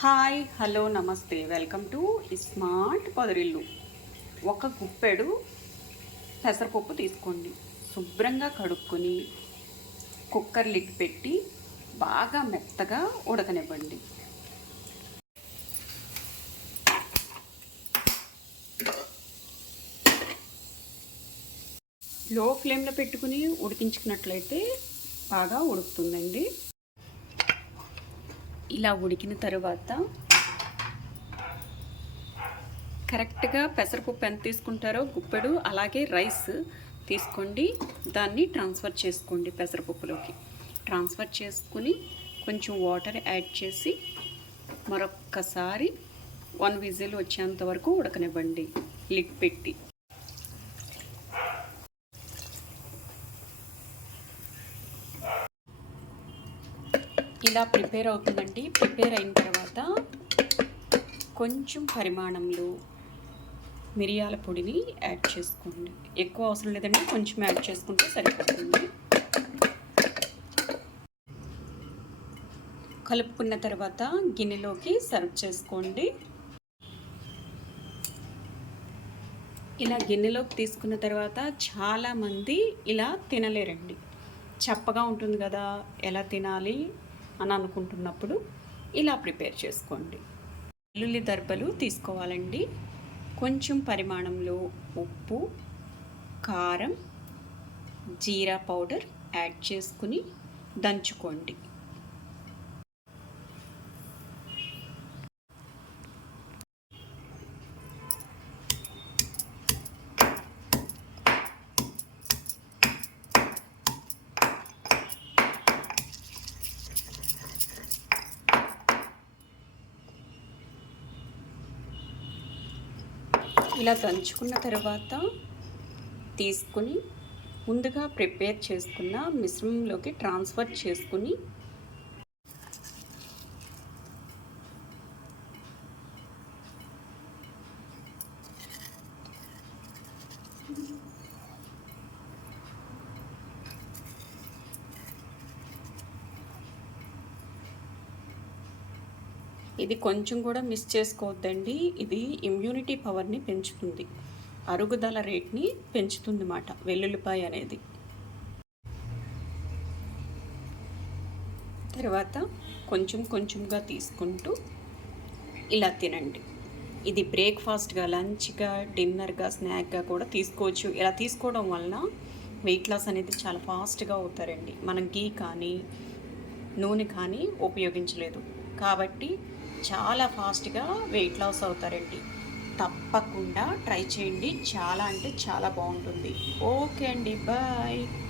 Hi hello నమస్తే. Welcome to smart Podarillu. ఒక గుప్పెడు పెసరపప్పు తీసుకోండి. శుభ్రంగా కడుక్కొని కుక్కర్ లిడ్ పెట్టి బాగా మెత్తగా ఉడకనివ్వండి. లో ఫ్లేమ్లో పెట్టుకుని ఉడికించుకున్నట్లయితే బాగా ఉడుకుతుందండి. ఇలా ఉడికిన తర్వాత కరెక్ట్గా పెసరపప్పు ఎంత తీసుకుంటారో గుప్పెడు అలాగే రైస్ తీసుకోండి. దాన్ని ట్రాన్స్ఫర్ చేసుకోండి పెసరపప్పులోకి. ట్రాన్స్ఫర్ చేసుకుని కొంచెం వాటర్ యాడ్ చేసి మరొక్కసారి వన్ విజిల్ వచ్చేంత వరకు ఉడకనివ్వండి. లిడ్ పెట్టి. ఇలా ప్రిపేర్ అవుతుందండి. ప్రిపేర్ అయిన తర్వాత కొంచెం పరిమాణంలో మిరియాల పొడిని యాడ్ చేసుకోండి. ఎక్కువ అవసరం లేదండి. కొంచెం యాడ్ చేసుకుంటే సరిపోతుంది. కలుపుకున్న తర్వాత గిన్నెలోకి సర్వ్ చేసుకోండి. ఇలా గిన్నెలోకి తీసుకున్న తర్వాత చాలామంది ఇలా తినలేరండి. చప్పగా ఉంటుంది కదా ఎలా తినాలి? అని అనుకుంటున్నప్పుడు ఇలా ప్రిపేర్ చేసుకోండి. వెల్లుల్లి దర్బలు తీసుకోవాలండి. కొంచెం పరిమాణంలో ఉప్పు కారం జీరా పౌడర్ యాడ్ చేసుకుని దంచుకోండి. ఇలా దంచుకున్న తర్వాత తీసుకుని ముందుగా ప్రిపేర్ చేసుకున్న మిశ్రమంలోకి ట్రాన్స్ఫర్ చేసుకుని ఇది కొంచెం కూడా మిస్ చేసుకోవద్దండి. ఇది ఇమ్యూనిటీ పవర్ని పెంచుతుంది. అరుగుదల రేట్ని పెంచుతుంది అన్నమాట వెల్లుల్లిపాయ అనేది. తర్వాత కొంచెం కొంచెంగా తీసుకుంటూ ఇలా తినండి. ఇది బ్రేక్ఫాస్ట్గా లంచ్గా డిన్నర్గా స్నాక్గా కూడా తీసుకోవచ్చు. ఇలా తీసుకోవడం వలన వెయిట్ లాస్ అనేది చాలా ఫాస్ట్గా అవుతారండి. మనం గీ కానీ నూనె కానీ ఉపయోగించలేదు. కాబట్టి చాలా ఫాస్ట్గా వెయిట్ లాస్ అవుతారండి. తప్పకుండా ట్రై చేయండి. చాలా అంటే చాలా బాగుంటుంది. ఓకే అండి. బాయ్.